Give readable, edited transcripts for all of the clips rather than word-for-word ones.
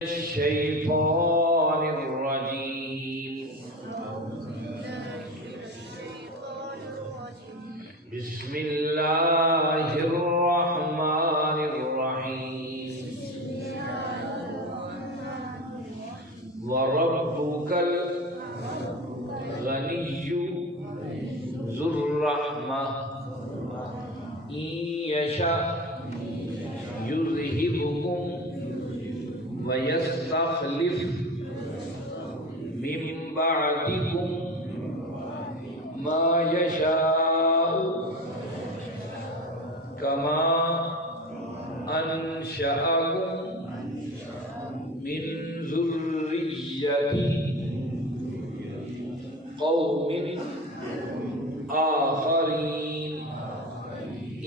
الشيطان الرجيم بسم الله الرحمن الرحيم وربك الغني ذو الرحمة إن يشاء يذهبكم وَيَسْتَخْلِفْ مِنْ بَعْدِكُمْ مَا يَشَاءُ كَمَا أَنْشَأَكُمْ مِنْ ذُرِّيَّةِ قَوْمٍ آخَرِينَ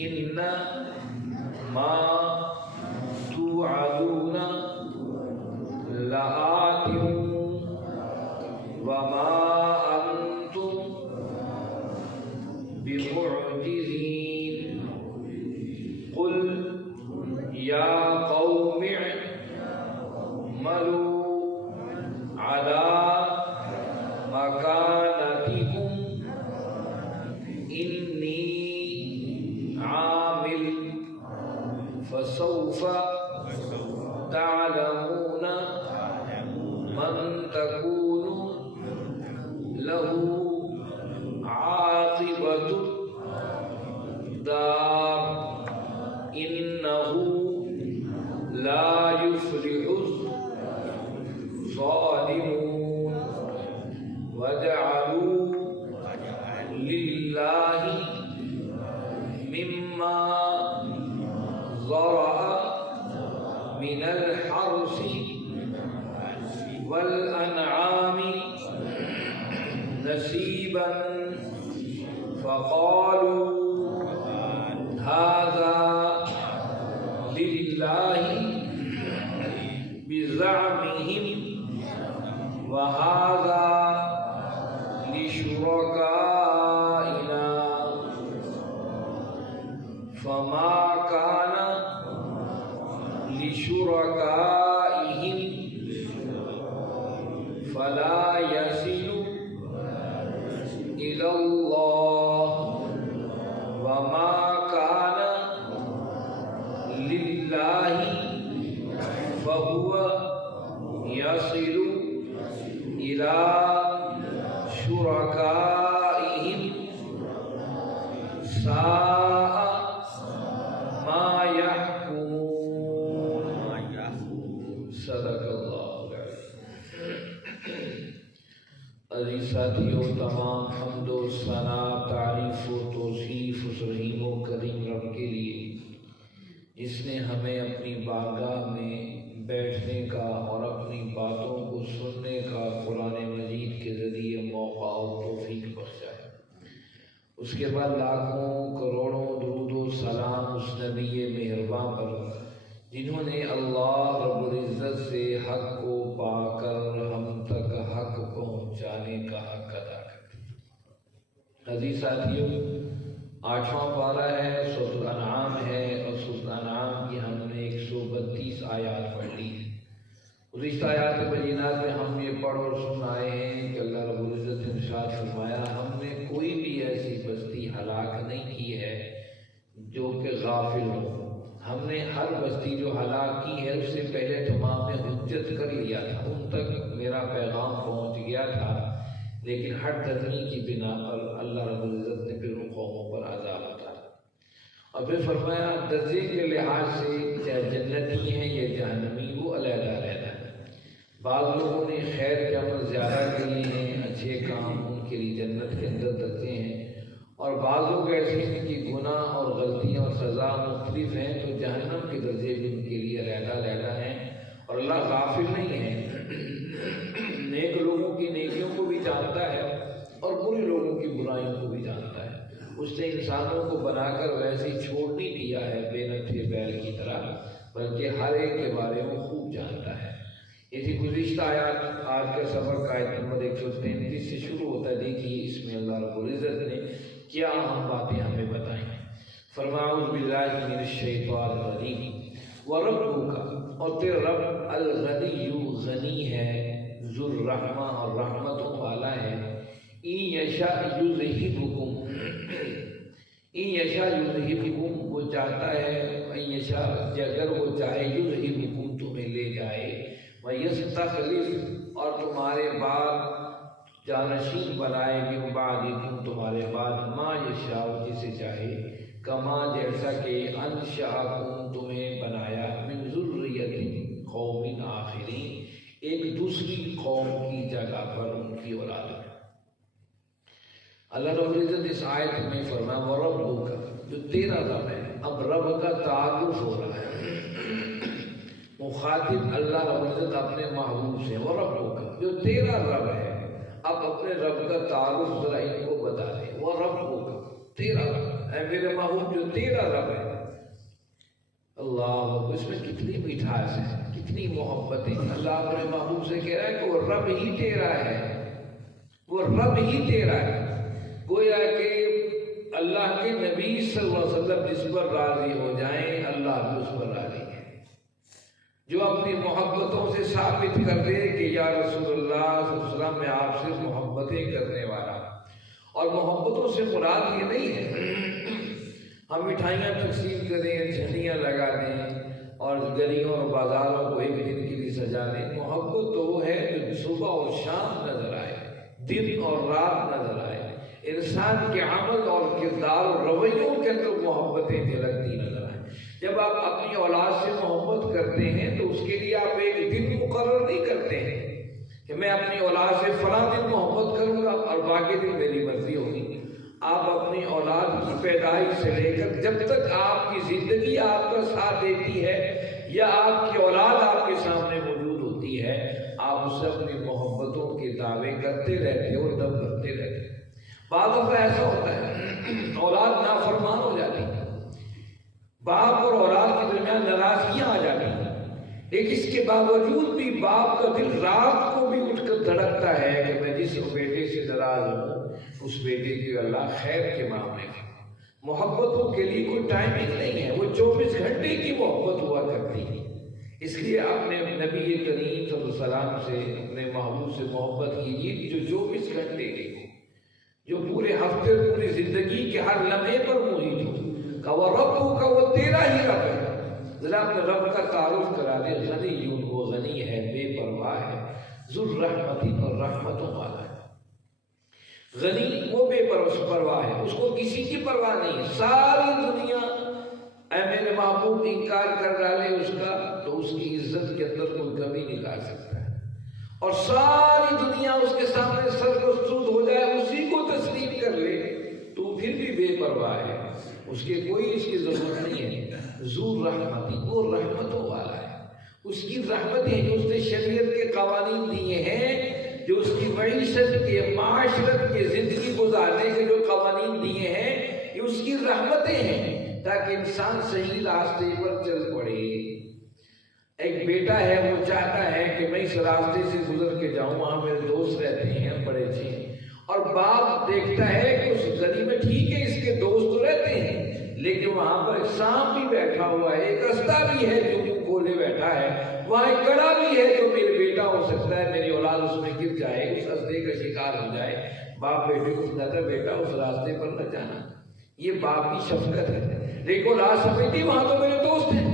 إِنَّمَا تُوعَدُونَ لآت وما أنتم بمعجزين قل يا قوم اعملوا على مكانتكم إني عامل فسوف تعلمون من تكون له عاقبة الدار إنه لا يفلح الظالمون وجعلوا لله مما ذرأ من الحرث والأنعام نصيبا فقالوا هذا لله بزعمهم وهذا لشركائنا فما كان لشركائهم فلا يصل إلى الله وما كان لله فهو يصل إلى شركائهم ساء ما يحكمون صدق اللہ۔ عزیز ساتھیوں، تمام حمد و ثنا، تعریف و توصیف اس رحیم و کریم رب کے لیے جس نے ہمیں اپنی بارگاہ میں بیٹھنے کا اور اپنی باتوں کو سننے کا قرآن مجید کے ذریعے موقع اور توفیق بخشا ہے۔ اس کے بعد لاکھوں کروڑوں درود و سلام اس نبی مہرباں پر جنہوں نے اللہ رب العزت سے حق کو پا کر ہم تک حق پہنچانے کا حق ادا کر دیا۔ عزیز ساتھیوں، 8واں پارہ ہے، سورۃ الانعام ہے، اور سورۃ الانعام کی ہم نے 132 آیات پڑھ لی ہے۔ گزشتہ آیات بینات میں ہم یہ پڑھ اور سن آئے ہیں کہ اللہ رب العزت نے ارشاد فرمایا، ہم نے کوئی بھی ایسی بستی ہلاک نہیں کی ہے جو کہ غافل ہو۔ ہم نے ہر بستی جو ہلاک کی ہے اس سے پہلے تمام نے حجت کر لیا تھا، ان تک میرا پیغام پہنچ گیا تھا، لیکن ہٹ درمی کی بنا پر اللہ رب العزت نے پھر ان قوموں پر عذاب اتارا۔ اور پھر فرمایا درجے کے لحاظ سے چاہے جنتی ہیں یا جہنمی، وہ علیحدہ علیحدہ ہیں۔ بعض لوگوں نے خیر کے عمل زیادہ کیے ہیں، اچھے کام، ان کے لیے جنت کے اندر درجے ہیں، اور بعض لوگ ایسے ہیں کہ گناہ اور غلطیاں اور سزا مختلف ہیں، تو جہنم کے درجے بھی ان کے لیے علیحدہ علیحدہ ہیں۔ اور اللہ غافل نہیں ہے، نیک لوگوں کی نیکیوں کو بھی جانتا ہے اور برے لوگوں کی برائیوں کو بھی جانتا ہے۔ اس نے انسانوں کو بنا کر ویسے ہی چھوڑ نہیں دیا ہے بے نفع بیل کی طرح، بلکہ ہر ایک کے بارے میں خوب جانتا ہے۔ اسی گزشتہ آیات آج کا سبق آیت نمبر 133 سے شروع ہوتا ہے۔ دیکھیے اس میں اللہ رب العزت نے کیا ہم باتیں ہمیں بتائیں۔ فرمایا اعوذ باللہ من الشیطان الرجیم وربک، اور تیرا رب الغنی الرحمہ اور رحمتوں والا ہے۔ ان یشاء یذہبکم، ان یشاء یذہبکم، وہ چاہتا ہے، ان یشاء اگر وہ چاہے، یذہبکم تمہیں لے جائے، ویستخلف اور تمہارے بعد جانشین بنائے، من بعدکم تمہارے بعد، ما یشاء جسے چاہے، کما جیسا کہ انشأکم تمہیں بنایا، من ذریۃ قوم آخرین ایک دوسری قوم کی جگہ پر ان کی اولاد میں۔ اللہ رب العزت اس آیت میں فرمایا وَرَبُّكَ، جو تیرا رب ہے۔ اب رب کا تعارف ہو رہا ہے، مخاطب اللہ رب العزت اپنے محبوب سے، وَرَبُّكَ جو تیرا رب ہے۔ اب اپنے رب کا تعارف ذرا ان کو بتا دیں، وَرَبُّكَ تیرا رب ہے، میرے محبوب جو تیرا رب ہے۔ اللہ، اس میں کتنی مٹھاس ہے، کتنی محبت ہے۔ اللہ اپنے محبوب سے کہہ رہا ہے کہ وہ رب ہی تیرا ہے، وہ رب ہی تیرا ہے۔ گویا کہ اللہ کے نبی صلی اللہ علیہ وسلم جس پر راضی ہو جائیں، اللہ بھی اس پر راضی ہے۔ جو اپنی محبتوں سے ثابت کر دے کہ یا رسول اللہ صلی اللہ علیہ وسلم میں آپ سے محبتیں کرنے والا، اور محبتوں سے مراد یہ نہیں ہے ہم مٹھائیاں تقسیم کریں، جھنڈیاں لگا دیں اور گلیوں اور بازاروں کو ایک دن کے لیے سجا دیں۔ محبت تو وہ ہے جو صبح اور شام نظر آئے، دن اور رات نظر آئے، انسان کے عمل اور کردار اور رویوں کے اندر محبتیں جھلکتی نظر آئیں۔ جب آپ اپنی اولاد سے محبت کرتے ہیں تو اس کے لیے آپ ایک دن مقرر نہیں کرتے ہیں کہ میں اپنی اولاد سے فلاں دن محبت کروں گا اور باقی دن میری مرضی ہوگی۔ آپ اپنی اولاد کی پیدائش سے لے کر جب تک آپ کی زندگی آپ کا ساتھ دیتی ہے یا آپ کی اولاد آپ کے سامنے موجود ہوتی ہے، آپ اس سے اپنی محبتوں کے دعوے کرتے رہتے اور دم کرتے رہتے۔ بعض دفعہ ایسا ہوتا ہے اولاد نافرمان ہو جاتی ہے، باپ اور اولاد کے درمیان ناراضگیاں آ جاتی ہیں، لیکن اس کے باوجود بھی باپ کا دل رات کو بھی اٹھ کر دھڑکتا ہے کہ میں جس بیٹے سے ناراض ہوں اس بیٹے کی اللہ خیر کے معاملے میں۔ محبتوں کے لیے کوئی ٹائمنگ نہیں ہے، وہ 24 گھنٹے کی محبت ہوا کرتی ہے۔ اس لیے اپنے نبی کریم صلی اللہ علیہ وسلم سے، اپنے محبوب سے محبت کیجیے جو 24 گھنٹے کی ہو، جو پورے ہفتے پوری زندگی کے ہر لمحے پر محیط ہو۔ کہ وہ رب کا، وہ تیرا ہی رب ہے۔ ذرا اپنے رب کا تعارف کرا دے، غنی، وہ غنی ہے، بے پرواہ ہے، ذو الرحمتی اور رحمتوں والا ہے۔ غنی وہ بے پرواہ ہے، اس کو کسی کی پرواہ نہیں ہے۔ ساری دنیا اے میرے محبوب انکار کر ڈالے اس کا تو اس کی عزت کے اندر کوئی کمی نہیں لا سکتا ہے، اور ساری دنیا اس کے سامنے سرمسترود ہو جائے، اسی کو تسلیم کر لے تو پھر بھی بے پرواہ ہے، اس کے کوئی اس کی ضرورت نہیں ہے۔ ذو رحمتی، وہ رحمتوں والا ہے۔ اس کی رحمتیں جو اس نے شریعت کے قوانین دیے ہیں، جو اس کی معیشت کے، معاشرت کے، زندگی گزارنے کے جو قوانین دیے ہیں، یہ اس کی رحمتیں ہیں تاکہ انسان صحیح راستے پر چل پڑے۔ ایک بیٹا ہے، وہ چاہتا ہے کہ میں اس راستے سے گزر کے جاؤں، وہاں میرے دوست رہتے ہیں بڑے اچھے ہیں، اور باپ دیکھتا ہے کہ اس گلی میں ٹھیک ہے اس کے دوست تو رہتے ہیں لیکن وہاں پر ایک سانپ بھی بیٹھا ہوا ہے، ایک رستہ بھی ہے جو منہ کھولے بیٹھا ہے، وہاں ایک کڑا بھی ہے جو میرا بیٹا ہو سکتا ہے، میری اولاد اس میں گر جائے، اس راستے کا شکار ہو جائے۔ باپ بیٹے کو کہتا ہے بیٹا اس راستے پر نہ جانا، یہ باپ کی شفقت ہے۔ لیکن اولاد سمجھتی وہاں تو میرے دوست ہیں،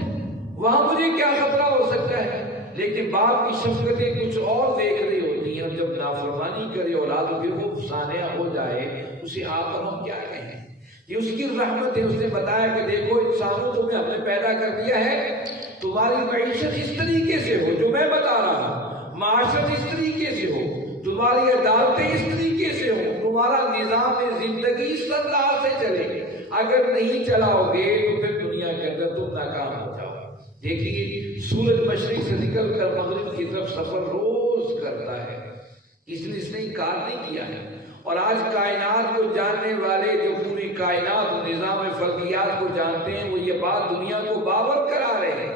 وہاں مجھے کیا خطرہ ہو سکتا ہے، لیکن باپ کی شفقتیں کچھ اور دیکھ رہی ہوتی ہیں، اور جب نافرمانی کرے اولاد پھر وہ ثانیہ ہو جائے، اسے آپ اور ہم کیا کہیں؟ یہ اس کی رحمت ہے۔ اس نے بتایا کہ دیکھو انسانوں تمہیں ہم نے پیدا کر دیا ہے، تمہاری معیشت اس طریقے سے ہو جو میں بتا رہا ہوں، معاشرت اس طریقے سے ہو، تمہاری عدالتیں اس طریقے سے ہو، تمہارا نظام زندگی اس انداز سے چلے۔ اگر نہیں چلاؤ گے تو پھر دنیا کے اندر تم ناکام ہو جاؤ۔ دیکھیے سورج مشرق سے نکل کر مغرب کی طرف سفر روز کرتا ہے، اس لیے اس نے انکار نہیں کیا ہے۔ اور آج کائنات کو جاننے والے جو پوری کائنات نظام فلکیات کو جانتے ہیں، وہ یہ بات دنیا کو باور کرا رہے ہیں،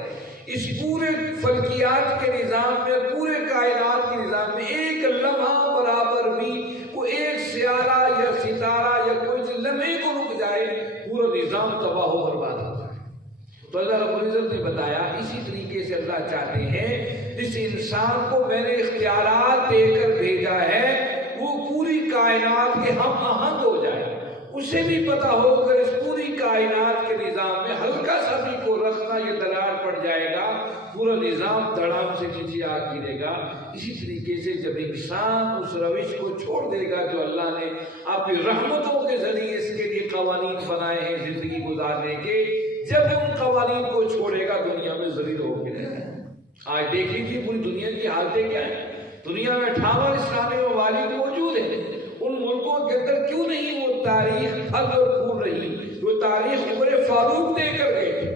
اس پورے فلکیات کے نظام میں، پورے کائنات کے نظام میں ایک لمحہ برابر بھی وہ ایک سیارہ یا ستارہ یا کوئی لمحے کو رک جائے، پورا نظام تباہ و برباد ہو جائے۔ تو اللہ رب العزت نے بتایا اسی طریقے سے اللہ چاہتے ہیں جس انسان کو میں نے اختیارات دے کر بھیجا ہے وہ پوری کائنات کے ہم آہنگ ہو جائے، اسے بھی پتا ہو اگر اس پوری کائنات کے نظام میں ہلکا سا بھی کو رکھنا یہ دراڑ پڑ جائے گا پورا نظام دھڑام سے نیچے آ گرے گا۔ اسی طریقے سے جب انسان اس روش کو چھوڑ دے گا جو اللہ نے اپنی رحمتوں کے ذریعے اس کے لیے قوانین بنائے ہیں زندگی گزارنے کے، جب ان قوانین کو چھوڑے گا دنیا میں ذلیل ہو کے رہے گا۔ آج دیکھ لیجیے پوری دنیا کی حالتیں کیا ہیں، دنیا میں 58 اسلامی ممالک موجود ہیں، ان ملکوں کے اندر کیوں نہیں وہ تاریخ پھل اور پھول رہی جو تاریخ عمر فاروق دے کر گئے تھے،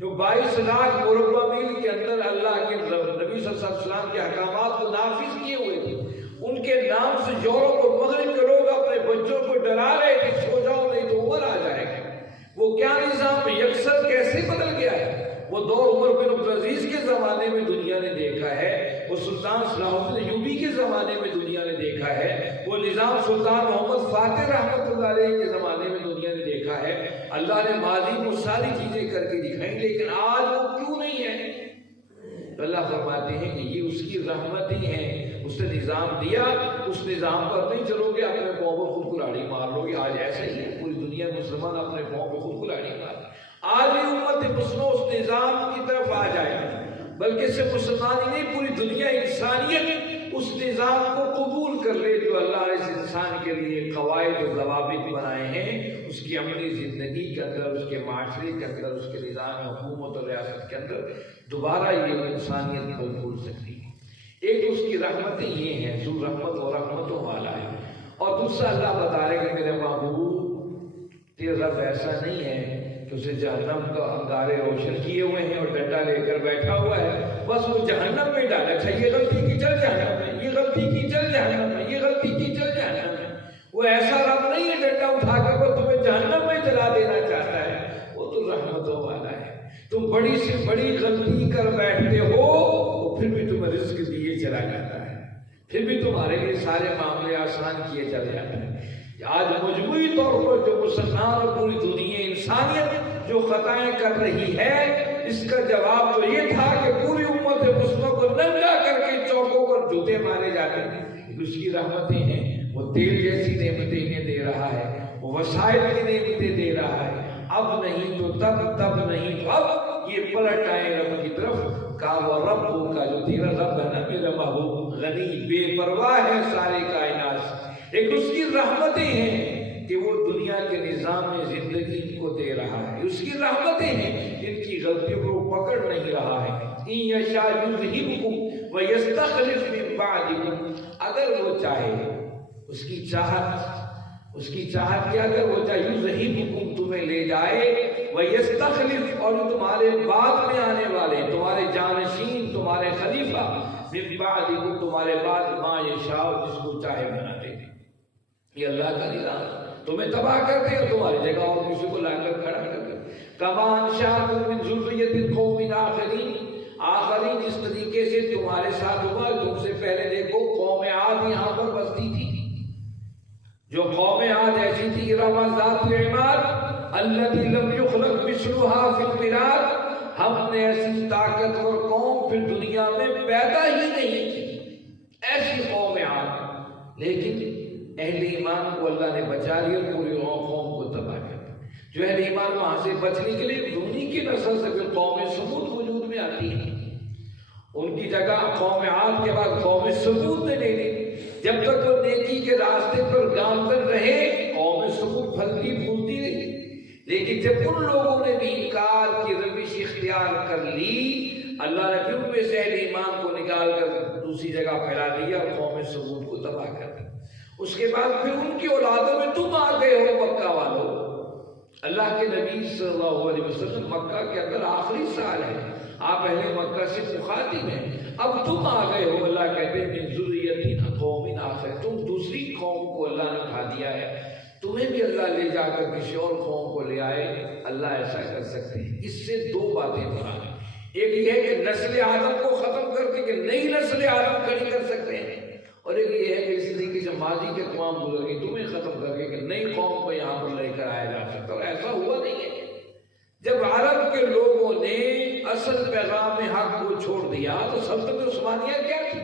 جو 22 لاکھ مربع میل کے اندر اللہ کے نبی صلی اللہ علیہ وسلم کے احکامات کو نافذ کیے ہوئے تھے، ان کے نام سے یورپ اور مغرب کے لوگ اپنے بچوں کو ڈرا رہے تھے سو جاؤ نہیں تو عمر آ جائے گا۔ وہ کیا نظام یکسر کیسے بدل گیا ہے، وہ دور عمر بن عبدالعزیز کے زمانے میں دنیا نے دیکھا ہے، وہ سلطان صلاح الدین ایوبی کے زمانے میں دنیا نے دیکھا ہے، وہ نظام سلطان محمد فاتح رحمۃ اللہ علیہ کے زمانے میں دنیا نے دیکھا ہے۔ اللہ نے ماضی میں ساری چیزیں کر کے دکھائیں لیکن آج وہ کیوں نہیں ہے؟ تو اللہ فرماتے ہیں کہ یہ اس کی رحمتیں ہیں، اس نے نظام دیا، اس نظام پر نہیں چلو گے اپنے پاؤں پر خود کلاڑی مار لو گے۔ آج ایسا ہی ہے، پوری دنیا مسلمان اپنے پاؤں پہ خود کلاڑی مار، آج بھی امت مسلم اس نظام کی طرف آ جائے، بلکہ صرف مسلمان ہی نہیں پوری دنیا انسانیت اس نظام کو قبول کر لے جو اللہ نے اس انسان کے لیے قواعد و ضوابط بنائے ہیں، اس کی عملی زندگی کے اندر، اس کے معاشرے کے اندر، اس کے نظام حکومت اور ریاست کے اندر دوبارہ یہ انسانیت پھل پھول سکتی ہے۔ ایک اس کی رحمتیں یہ ہیں، ذو رحمت و رحمتوں والا ہے، اور دوسرا اللہ بتا رہے کہ میرے محبوب تیرا رب ایسا نہیں ہے کہ اسے جہنم کا انگارے روشن کیے ہوئے ہیں اور ڈنڈا لے کر بیٹھا ہوا ہے، بس وہ جہنم میں ڈالا، اچھا یہ غلطی کی چل جہنم میں، یہ غلطی کی چل جہنم میں، یہ غلطی کی چل جہنم میں۔ وہ ایسا رب نہیں ہے ڈنڈا اٹھا کر وہ تمہیں جہنم میں جلا دینا چاہتا ہے، وہ تو رحمتوں والا ہے۔ تم بڑی سے بڑی غلطی کر بیٹھتے ہو وہ پھر بھی تمہیں رزق دیے چلا جاتا ہے، پھر بھی تمہارے لیے سارے معاملے آسان کیے چلے جاتے ہیں۔ آج مجموعی طور پر جو مسلمان اور پوری دنیا انسانیت جو خطائیں کر رہی ہے، اس کا جواب تو یہ تھا کہ پوری امت مسلموں کو ننگا کر کے چوکوں پر جوتے مارے جاتے ہیں۔ اس کی رحمتیں ہیں، وہ تیل جیسی نعمتیں انہیں دے رہا ہے، وہ وسائل کی نعمتیں دے رہا ہے، اب نہیں تو تب، تب نہیں تو اب یہ پلٹ آئے رب کی طرف کا وہ رب کا جو تیرا رب ہے نا میرا محبوب غنی بے پرواہ ہے ساری کائنات سے۔ ایک اس کی رحمتیں ہیں کہ وہ دنیا کے نظام میں زندگی کو دے رہا ہے، اس کی رحمتیں ہیں جن کی غلطیوں کو پکڑ نہیں رہا ہے۔ ان یشاء یذہبکم ویستخلف من بعدکم، اگر وہ چاہے، اس کی چاہت کہ اگر وہ چاہے یذہبکم تمہیں لے جائے، ویستخلف اور تمہارے بعد میں آنے والے، تمہارے جانشین، تمہارے خلیفہ، من بعدکم تمہارے بعد ما یشاء جس کو چاہے بنا دے۔ یہ اللہ کا نظام، تمہیں تباہ کر دے اور تمہاری جگہ اور کسی کو لا کر کھڑا کر دے۔ کما انشأکم من ذریۃ قوم آخرین، آخرین جس طریقے سے تمہارے ساتھ ہوا، تم سے پہلے دیکھو قوم عاد یہاں پر بستی تھی، جو قوم عاد ایسی تھی ارم ذات العماد التي لم يخلق مثلها في البلاد، ہم نے ایسی طاقتور قوم پھر دنیا میں پیدا ہی نہیں کی، ایسی قوم عاد، لیکن اہل ایمان کو اللہ نے بچا لیا، پوری قوم کو تباہ کر دیا۔ جو اہل ایمان وہاں سے بچنے کے لیے انہی کی نسل سے پھر قوم سمود وجود میں آتی ہے، ان کی جگہ قوم عاد کے بعد قوم سمود نے لے لی۔ جب تک وہ نیکی کے راستے پر گامزن رہے قوم سمود پھلتی پھولتی رہی، لیکن جب ان لوگوں نے بھی انکار کی روش اختیار کر لی، اللہ نے پھر ان میں سے اہل ایمان کو نکال کر دوسری جگہ پھیلا دیا اور قوم سمود کو تباہ کر دیا۔ اس کے بعد پھر ان کی اولادوں میں تم آ گئے ہو مکہ والوں۔ اللہ کے نبی صلی اللہ علیہ وسلم مکہ کے اندر آخری سال ہے، آپ اہل مکہ سے مخاطب ہیں، اب تم آ گئے ہو۔ اللہ کہتے ہیں من ذریۃ قوم آخر، تم دوسری قوم کو اللہ نے اٹھا دیا ہے، تمہیں بھی اللہ لے جا کر کسی اور قوم کو لے آئے، اللہ ایسا کر سکتے ہیں۔ اس سے دو باتیں مراد ہیں، ایک یہ ہے کہ نسل آدم کو ختم کر کے کہ نئی نسل آدم کھڑی کر سکتے ہیں، اور ایک یہ ہے کہ اس طریقے سے ماضی کے تمام بزرگی تمہیں ختم کر کے کہ نئی قوم کو یہاں پر لے کر آیا جا سکتا، اور ایسا ہوا نہیں ہے۔ جب عرب کے لوگوں اصل پیغام حق کو چھوڑ دیا تو سلطنت عثمانیہ کیا تھی؟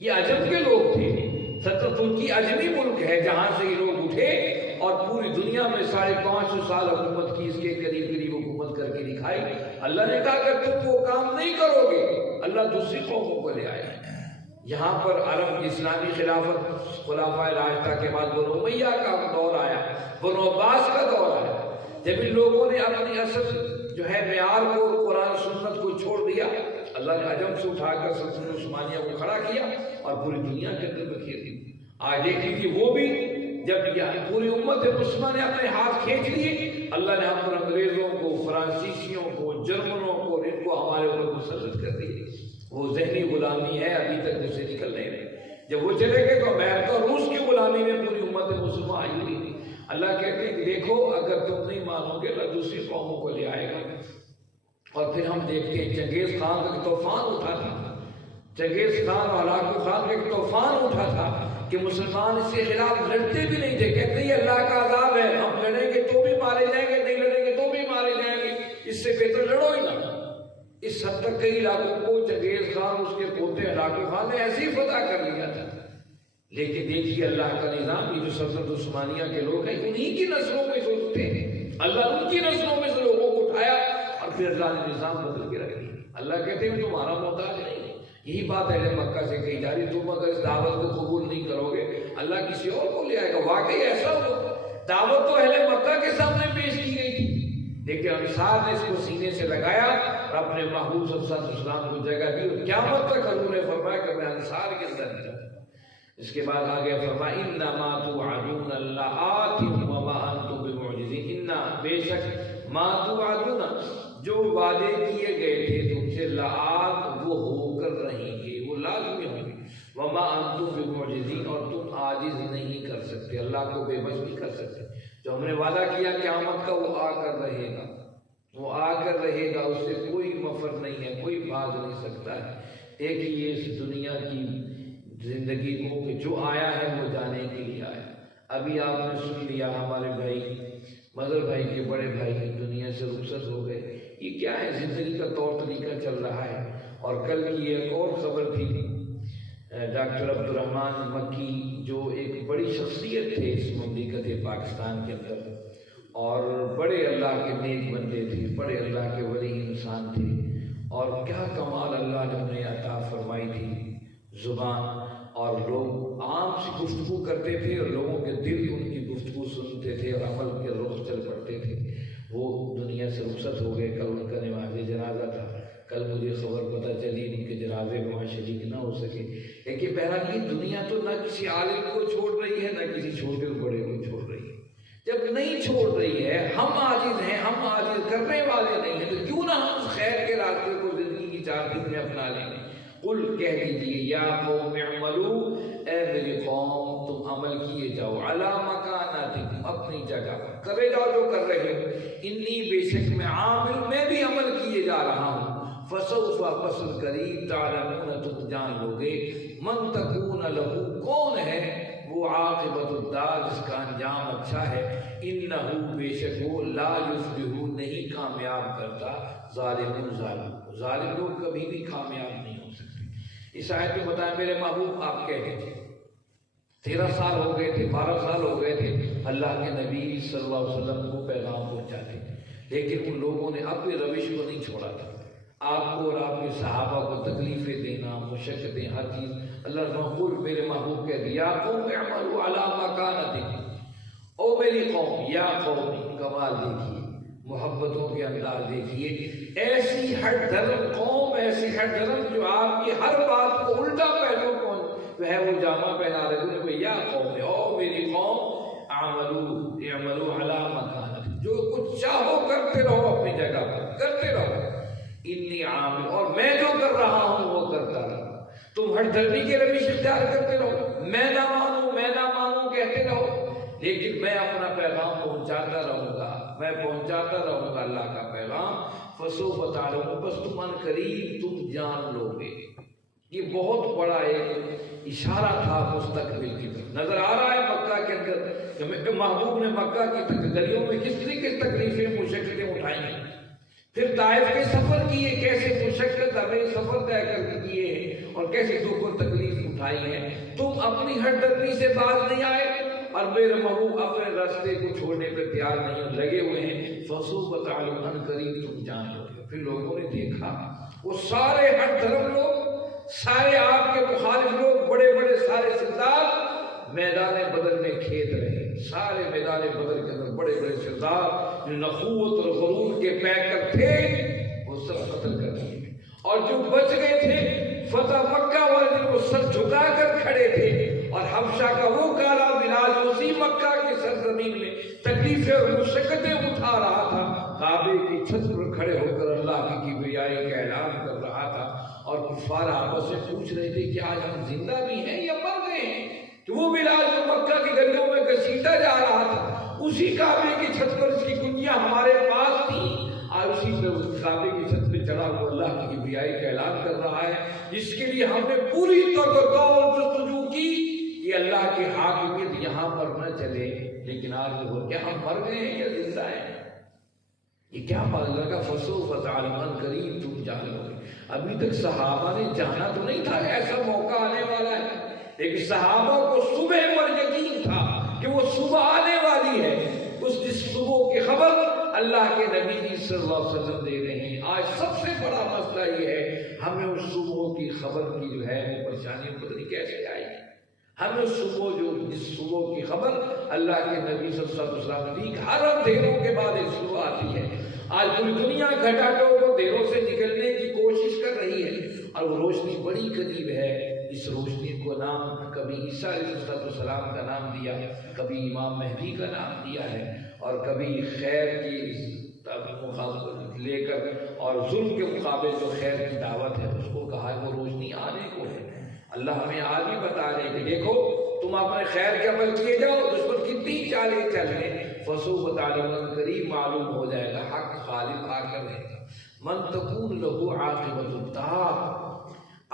یہ عجم کے لوگ تھے. سلطنت ترکی عجمی ملک ہے جہاں سے یہ لوگ اٹھے اور پوری دنیا میں 550 سال حکومت کی، اس کے قریب قریب حکومت کر کے دکھائی. اللہ نے کہا کہ تم وہ کام نہیں کرو گے، اللہ دوسری قوموں کو لے آئے. یہاں پر عرب اسلامی خلافت خلافۂ راشدہ کے بعد بنو امیہ کا دور آیا، بنو عباس کا دور آیا. جب ان لوگوں نے اپنی اصل جو ہے معیار کو، قرآن سنت کو چھوڑ دیا، اللہ نے عجم سے اٹھا کر سلطنت عثمانیہ کو کھڑا کیا اور پوری دنیا کے اندر بکھیر دی. آج دیکھیں کہ وہ بھی جب پوری امت مسلمہ نے اپنے ہاتھ کھینچ لیے، اللہ نے ہم پر انگریزوں کو، فرانسیسیوں کو، جرمنوں کو، ان کو ہمارے اوپر مسلط کر دی. وہ ذہنی غلامی ہے، ابھی تک اسے نکل نہیں رہے. جب وہ چلے گئے تو امریکہ اور روس کی غلامی میں پوری امت مسلمہ آئی ہوئی تھی. اللہ کہتے ہیں کہ دیکھو اگر تم نہیں مانو گے اللہ دوسری قوموں کو لے آئے گا. اور پھر ہم دیکھتے ہیں چنگیز خان کا طوفان اٹھا تھا، چنگیز خان اور ہلاکو خان کا ایک طوفان اٹھا تھا کہ مسلمان اس کے خلاف لڑتے بھی نہیں تھے. کہتے یہ اللہ کا عذاب ہے، ہم لڑیں گے تو بھی مارے جائیں گے، نہیں لڑیں گے تو بھی مارے جائیں گے، اس سے بہتر لڑو ہی نہ. اس حد تک کئی علاقوں کو چنگیز خان اس کے پوتے ہلاکو خان نے ایسے ہی فتح کر لیا تھا. لیکن دیکھیے اللہ کا نظام، یہ جو سلطنت عثمانیہ کے لوگ ہیں انہی کی نسلوں میں سے تھے. اللہ ان کی نسلوں میں سے لوگوں کو اٹھایا اور پھر اللہ نے نظام بدل کے رکھ دیا. اللہ کہتے ہیں تمہارا محتاج نہیں. یہی بات اہل مکہ سے کہی جا رہی، تم اگر اس دعوت کو قبول نہیں کرو گے اللہ کسی اور کو لے آئے گا. واقعی ایسا ہوا. دعوت تو اہل مکہ کے سامنے پیش کی گئی تھی، لیکن انصار نے اس کو سینے سے لگایا اور اپنے محبوب صلی اللہ علیہ وسلم کو جگہ دی. قیامت تک حضور نے فرمایا کہ میں انصار کے اندر نہیں رہتا. اس کے بعد آگے فرمایا انما توعدون لآت وما انتم بمعجزین. بے شک ما توعدون، جو وعدے کیے گئے تھے تم سے، لآت وہ ہو کر رہیں گے، وہ لازمی ہوں گے. وما انتم بمعجزین، اور تم عاجز نہیں کر سکتے، اللہ کو بے بس نہیں کر سکتے. جو ہم نے وعدہ کیا قیامت کا وہ آ کر رہے گا، وہ آ کر رہے گا، اس سے کوئی مفر نہیں ہے، کوئی بھاگ نہیں سکتا ہے. دیکھیے اس دنیا کی زندگی کو کہ جو آیا ہے وہ جانے کے لیے آیا. ابھی آپ نے سن لیا ہمارے بھائی مظہر بھائی کے بڑے بھائی دنیا سے رخصت ہو گئے. یہ کیا ہے؟ زندگی کا طور طریقہ چل رہا ہے. اور کل کی ایک اور خبر تھی، ڈاکٹر عبد الرحمن مکی جو ایک بڑی شخصیت تھے اس مملکت پاکستان کے اندر، اور بڑے اللہ کے نیک بندے تھے، بڑے اللہ کے ولی انسان تھے. اور کیا کمال اللہ نے انہیں عطا فرمائی تھی زبان، اور لوگ عام سی گفتگو کرتے تھے اور لوگوں کے دل ان کی گفتگو سنتے تھے اور عمل کے رخ چل پڑتے تھے. وہ دنیا سے رخصت ہو گئے. کل ان کا نماز جنازہ تھا. کل مجھے خبر پتہ چلی ان کے جنازے میں وہاں شریک نہ ہو سکے. لیکن بہرحال یہ دنیا تو نہ کسی عالم کو چھوڑ رہی ہے، نہ کسی چھوٹے بڑے کو چھوڑ رہی ہے. جب نہیں چھوڑ رہی ہے، ہم عاجز ہیں، ہم عاجز کرنے والے نہیں ہیں، تو کیوں نہ ہم خیر کے راستے کو زندگی کی 4 دن میں اپنا لیں گے. قل کہہ دیجیے یا قوم اعملوا، اے میری قوم تم عمل کیے جاؤ، علی مکاناتکم، اپنی جگہ پر کرے جاؤ جو کر رہے ہو. انی بے شک میں عامل، میں بھی عمل کیے جا رہا ہوں. فسوف، پسند قریب، تعلمون، تم جان لو گے، من تکون لہو، کون ہے وہ عاقبت الدار جس کا انجام اچھا ہے. انہ، بے شک وہ، لا یفلح، نہیں کامیاب کرتا، ظالم، ظالم لوگ کبھی بھی کامیاب نہیں ہو سکتے. اس آیت میں بتایا میرے محبوب آپ کہتے تھے 13 سال ہو گئے تھے، 12 سال ہو گئے تھے اللہ کے نبی صلی اللہ علیہ وسلم کو پیغام پہنچاتے تھے، لیکن ان لوگوں نے اپنی روش کو نہیں چھوڑا تھا. آپ کو اور آپ کے صحابہ کو تکلیفیں دینا، مشقتیں، ہر چیز اللہ محبوب میرے محبوب کہہ دیا قوم اعملوا علی مکانتکم، او میری قوم، یا قوم، کمال دیکھیے، محبتوں کے انداز دیکھیے. ایسی ہٹ دھرم قوم، ایسی ہٹ دھرم جو آپ کی ہر بات کو الٹا پہلو جو ہے وہ جامع پہنا رہے تھے. یا قوم، او میری قوم، اعملوا علی مکانتکم، جو کچھ چاہو کرتے رہو، اپنی جگہ پر کرتے رہو. انی عامل، اور میں جو کر رہا ہوں وہ کرتا رہا. تم ہر دھرمی کے روش اختیار کرتے رہو، میں نہ مانوں، میں نہ مانوں کہتے رہو، لیکن میں اپنا پیغام پہنچاتا رہوں گا، میں پہنچاتا رہوں گا اللہ کا پیغام. فسوف تعلمون، بس تم ان قریب تم جان لو گے. یہ بہت بڑا ایک اشارہ تھا مستقبل کی طرف. نظر آ رہا ہے مکہ کے اندر کہ محبوب نے مکہ کی گلیوں میں کس طریقے کی تکلیفیں، مشقتیں اٹھائی ہیں. پھر طائف کے سفر کیے، کیسے مشقت ہمیں سفر طے کر کے کیے ہیں اور کیسے دکھ و تکلیف اٹھائی ہے۔ تم اپنی ہٹدرمی سے باز نہیں آئے اور میرے محبوب اپنے راستے کو چھوڑنے پہ تیار نہیں لگے ہوئے ہیں۔ فَسَوْفَ تَعْلَمُونَ قریب تم جان لو گے۔ پھر لوگوں نے دیکھا وہ سارے ہٹ دھرم لوگ، سارے آپ کے مخالف لوگ، بڑے بڑے سارے سردار میدان بدر میں کھیت رہے۔ سارے میدان بدر کے اندر بڑے بڑے سردار جو نخوت اور غرور کے پیکر تھے وہ سب قتل کر دیے، اور جو بچ گئے تھے فتح مکہ والے دن وہ سر جھکا کر کھڑے تھے، اور حبشہ کا وہ کالا بلال اسی مکہ کی سرزمین میں تکلیفیں اور مشقتیں اٹھا رہا تھا، کعبے کی چھت پر کھڑے ہو کر اللہ کی کبریائی کا اعلان کر رہا تھا، اور کفار آپس سے پوچھ رہے تھے کہ آج ہم زندہ بھی ہیں یا مر گئے ہیں؟ کہ وہ بلال جو مکہ کی گلیوں میں گھسیٹا جا رہا تھا، اسی کعبے کی چھت پر اس کی کنجیاں ہمارے پاس تھیں، اور اسی پہ اس کعبے کی چھت پہ چڑھا ہوا اللہ کی کبریائی کا اعلان کر رہا ہے، جس کے لیے ہم نے پوری توقع جستجو کی کہ اللہ کی حاکمیت یہاں پر نہ چلے، لیکن آج وہ کیا ہم مر گئے ہیں یا زندہ ہیں؟ یہ کیا معلوم کا فَسَوْفَ تَعْلَمُونَ قریب تم جان لو گے۔ ابھی تک صحابہ نے جانا تو نہیں تھا ایسا موقع آنے والا ہے، لیکن صحابہ کو صبح پر یقین تھا کہ وہ صبح آنے والی ہے۔ اس صبح کی خبر اللہ کے نبی جی صلی اللہ علیہ وسلم دے رہے ہیں۔ آج سب سے بڑا مسئلہ یہ ہے ہمیں اس صبح کی خبر کی جو ہے وہ پریشانی پتہ نہیں کیسے آئے گی۔ ہمیں صبح جس صبح کی خبر اللہ کے نبی صلی اللہ علیہ وسلم نے دی، ہر اندھیروں کے بعد ایک صبح آتی ہے۔ آج پوری دنیا گھٹاٹوں کو اندھیروں سے نکلنے کی کوشش کر رہی ہے، اور وہ روشنی بڑی قریب ہے۔ اس روشنی کو نام کبھی عیسیٰ علیہ السلام کا نام دیا، کبھی امام مہدی کا نام دیا ہے، اور کبھی خیر کی لے کر اور ظلم کے مقابلے جو خیر کی دعوت ہے اس کو کہا ہے وہ روشنی آنے کو ہے۔ اللہ ہمیں آج ہی بتا رہے کہ دیکھو تم اپنے خیر کے عمل کیے جاؤ، دشمن کتنی چالیں چل رہے ہیں، فَسَوْفَ تَعْلَمُونَ قریب معلوم ہو جائے گا، حق غالب آ کر رہے گا۔ مَن تَكُونُ لَهُ عَاقِبَةُ الدَّارِ،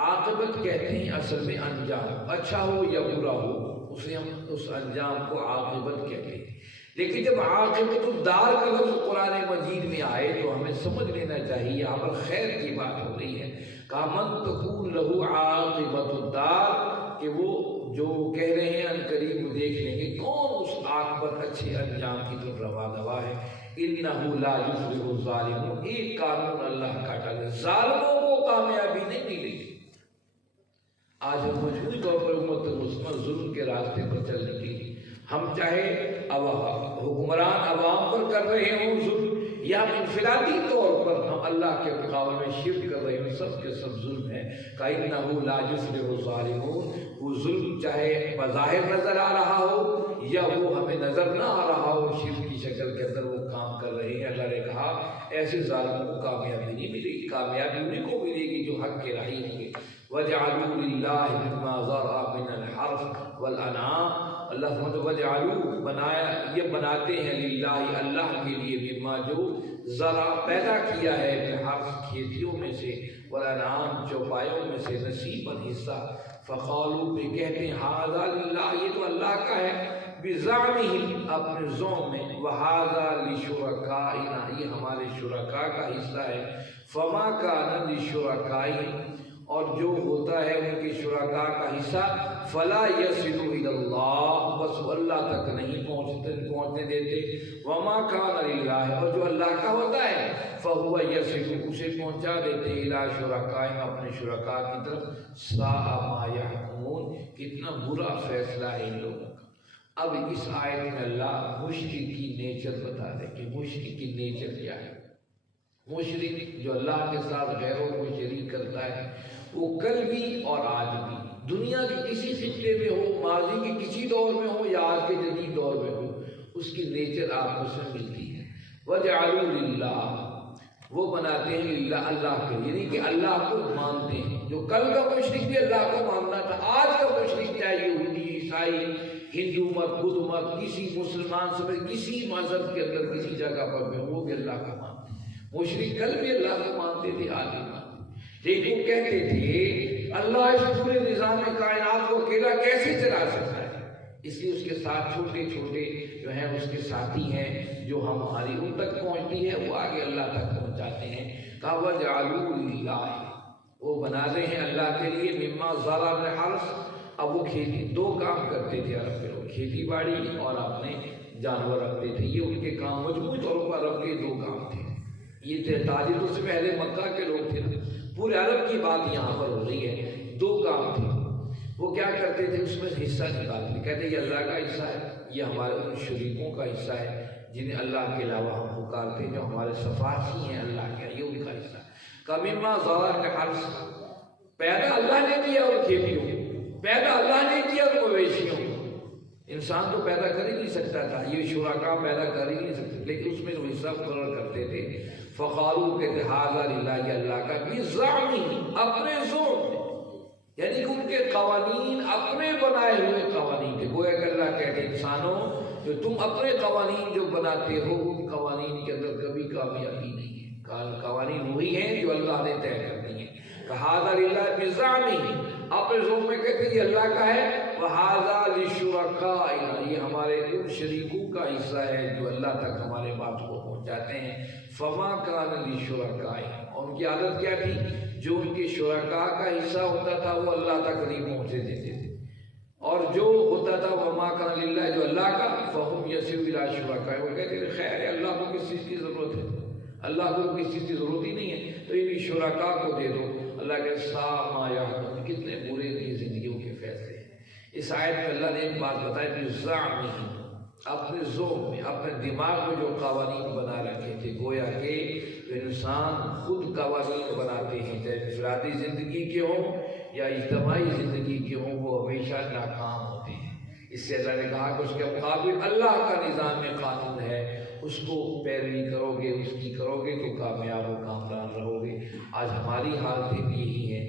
عاقبت کہتے ہیں اصل میں انجام، اچھا ہو یا برا ہو اسے ہم اس انجام کو عاقبت کہتے ہیں۔ لیکن جب عاقبت الدار کا لفظ قرآن مجید میں آئے تو ہمیں سمجھ لینا چاہیے یہاں پر خیر کی بات ہو رہی ہے۔ کہا من تکون لہو عاقبت الدار، کہ وہ جو کہہ رہے ہیں ان قریب وہ دیکھ لیں گے کون اس عاقبت اچھے انجام کی طرف رواں ہے۔ انہ لا یفلح الظالمون، ایک قانون اللہ کا ٹل، ظالموں کو کامیابی نہیں ملے گی۔ آج ہم مجبوری طور پر امت مسلمان ظلم کے راستے پر چلنے کے لیے، ہم چاہے حکمران عوام پر کر رہے ہوں ظلم، یا انفرادی طور پر ہم اللہ کے مقابلے میں شرک کر رہے ہوں، سب کے سب ظلم ہے۔ کَإِنَّهُ لَا يُفْلِحُ الظَّالِمُونَ، وہ ظلم چاہے بظاہر نظر آ رہا ہو یا وہ ہمیں نظر نہ آ رہا ہو، شرک کی شکل کے اندر وہ کام کر رہے ہیں۔ اللہ نے کہا ایسے ظالموں کو کامیابی نہیں ملے گی، کامیابی انہیں کو ملے گی جو حق کے راہی ہوں گے۔ وَجَعَلُوا لِلَّهِ مِمَّا ذَرَأَ مِنَ الْحَرْثِ وَالْأَنْعَامِ، اللہ سبحانہ وَجَعَلُوا بنایا، یہ بناتے ہیں للہ اللہ کے لیے، مما جو ذرا پیدا کیا ہے، الحرث کھیتیوں میں سے، والانعام چوپایوں میں سے، نصیباً حصہ، فقالوا پہ کہتے ہیں ھذا للہ، یہ تو اللہ کا ہے، بزعمہم اپنے زعم میں، وھذا لشرکائنا، یہ ہمارے شرکاء کا حصہ ہے، فما کان لشرکائہم، اور جو ہوتا ہے ان کے شرکاء کا حصہ، فلا یصل الی اللہ، بس وہ اللہ تک نہیں پہنچنے دیتے، وما کان للہ، اور جو اللہ کا ہوتا ہے فہو یصل، اسے پہنچا دیتے، الی شرکائہم، اپنے شرکاء کی طرف، ساء ما یحکمون، کتنا برا فیصلہ ہے ان لوگوں کا۔ اب اس آیت میں اللہ مشرک کی نیچر بتا دے کہ مشرک کی نیچر کیا ہے۔ مشرک جو اللہ کے ساتھ غیروں کو شریک کرتا ہے، وہ کل بھی اور آج بھی، دنیا کے کسی خطے میں ہو، ماضی کے کسی دور میں ہو یا آج کے جدید دور میں ہو، اس کی نیچر آپ کو سے ملتی ہے۔ وَجَعَلُوا لِلَّهِ، وہ بناتے ہیں للہ اللہ کے، یعنی کہ اللہ کو مانتے ہیں۔ جو کل کا مشرک بھی اللہ کو ماننا تھا، آج کا مشرک چاہے یہودی، عیسائی، ہندو مت، بدھ مت، کسی مسلمان سمیت کسی مذہب کے اندر کسی جگہ پر بھی وہ بھی اللہ کو مانتے ہیں۔ مشرک کل بھی اللہ کو مانتے تھے، آج بھی مانتے، لیکن وہ کہتے تھے اللہ اس پورے نظام کائنات کو اکیلا کیسے چلا سکتا ہے، اس لیے اس کے ساتھ چھوٹے چھوٹے جو ہیں اس کے ساتھی ہیں، جو ہماری ان تک پہنچتی ہے وہ آگے اللہ تک پہنچ چاہتے ہیں، کہا وَجْعَلُوا لِلَّهِ، وہ بناتے ہیں اللہ کے لیے، مما ذرا من الحرث، اب وہ کھیتی، دو کام کرتے تھے عرب کے لوگ، کھیتی باڑی اور اپنے جانور رکھتے تھے، یہ ان کے کام مجموعی طور پر عرب کے دو کام تھے۔ یہ تاجروں سے پہلے مکہ کے لوگ تھے نا، پورے عرب کی بات یہاں پر ہو رہی ہے، دو کام تھے۔ وہ کیا کرتے تھے، اس میں حصہ نکالتے، کہتے یہ اللہ کا حصہ ہے، یہ ہمارے ان شریکوں کا حصہ ہے جنہیں اللہ کے علاوہ ہم پکارتے ہیں، جو ہمارے سفارشی ہیں اللہ کے، یہ ان کا حصہ ہے۔ کمیما ذرا من الحرث، پیدا اللہ نے کیا اور کھیتیوں، پیدا اللہ نے کیا اور مویشیوں، انسان تو پیدا کر ہی نہیں سکتا تھا، یہ شرکا پیدا کر ہی نہیں سکتے، لیکن اس میں جو حصہ مقرر کرتے تھے، فقالوا کہتے ھذا للہ، یہ اللہ کا، بزعمہ، اپنے زور میں، یعنی کہ ان کے قوانین اپنے بنائے ہوئے قوانین تھے۔ گویا کہ اللہ کہتے انسانوں جو تم اپنے قوانین جو بناتے ہو، ان قوانین کے اندر کبھی کامیابی نہیں ہے، قوانین وہی ہیں جو اللہ نے طے کر دی ہیں۔ ھذا للہ بزعمہ، اپنے زور میں کہتے یہ اللہ کا ہے، وھذا لشرکائنا، یہ ہمارے ان شریکوں کا حصہ ہے جو اللہ تک ہمارے بات کو پہنچاتے ہیں۔ فما کان لشرکائنا، ان کی عادت کیا تھی، جو ان کے شرکاء کا حصہ ہوتا تھا وہ اللہ تک نہیں پہنچے دیتے تھے، اور جو ہوتا تھا وما کان للہ، جو اللہ کا، فہم یسیرون الی شرکائہم، وہ کہتے ہیں خیر ہے، اللہ کو کس چیز کی ضرورت ہے، اللہ کو کس چیز کی ضرورت ہی نہیں ہے، تو ان شرکاء کو دے دو۔ اللہ کے ساء ما یحکمون، کتنے برے ان کی زندگیوں کے فیصلے ہیں۔ اس آیت میں اللہ نے ایک بات بتائی کہ زعمہ، اپنے ذوق میں، اپنے دماغ میں جو قوانین بنا رکھے تھے، گویا کہ انسان خود قوانین بناتے ہیں، چاہے انفرادی زندگی کے ہوں یا اجتماعی زندگی کے ہوں، وہ ہمیشہ ناکام ہوتے ہیں۔ اس سے اللہ نے کہا کہ اس کے مقابل اللہ کا نظام قانون ہے، اس کو پیروی کرو گے، اس کی کرو گے تو کامیاب و کامران رہو گے۔ آج ہماری حالتیں بھی یہی ہیں،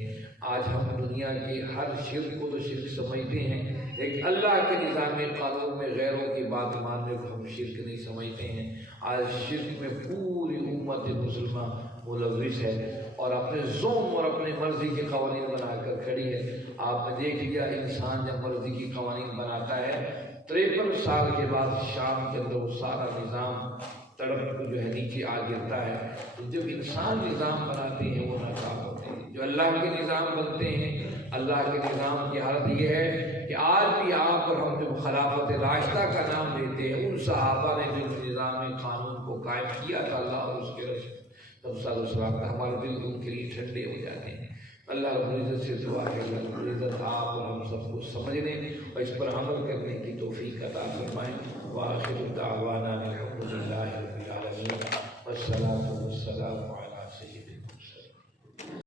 آج ہم دنیا کے ہر شرک کو تو شرک سمجھتے ہیں، لیکن اللہ کے نظام قانون میں غیروں کی بات ماننے کو ہم شرک نہیں سمجھتے ہیں۔ آج شرک میں پوری امت مسلمہ ملوث ہے اور اپنے ذوق اور اپنے مرضی کے قوانین بنا کر کھڑی ہے۔ آپ نے دیکھ لیا، انسان جب مرضی کی قوانین بناتا ہے، 53 سال کے بعد شام کے اندر وہ سارا نظام تڑپ جو ہے نیچے آ گرتا ہے۔ تو جب انسان نظام بناتے ہیں وہ ناکام ہوتے ہیں، جو اللہ کے نظام بنتے ہیں، اللہ کے نظام کی حالت یہ ہے کہ آج بھی آپ اور ہم جو خلافت راشدہ کا نام لیتے ہیں، ان صحابہ نے جو نظام قانون کو قائم کیا تھا، اللہ اور اس کے رسول ہمارے دل ان کے لیے ٹھنڈے ہو جاتے ہیں۔ اللہ رب العزت سے دعا ہے کہ رب العزت آپ اور ہم سب کو سمجھنے اور اس پر عمل کرنے کی توفیق عطا فرمائیں۔ وآخر دعوانا الحمد للہ رب العالمین، والصلاۃ والسلام علی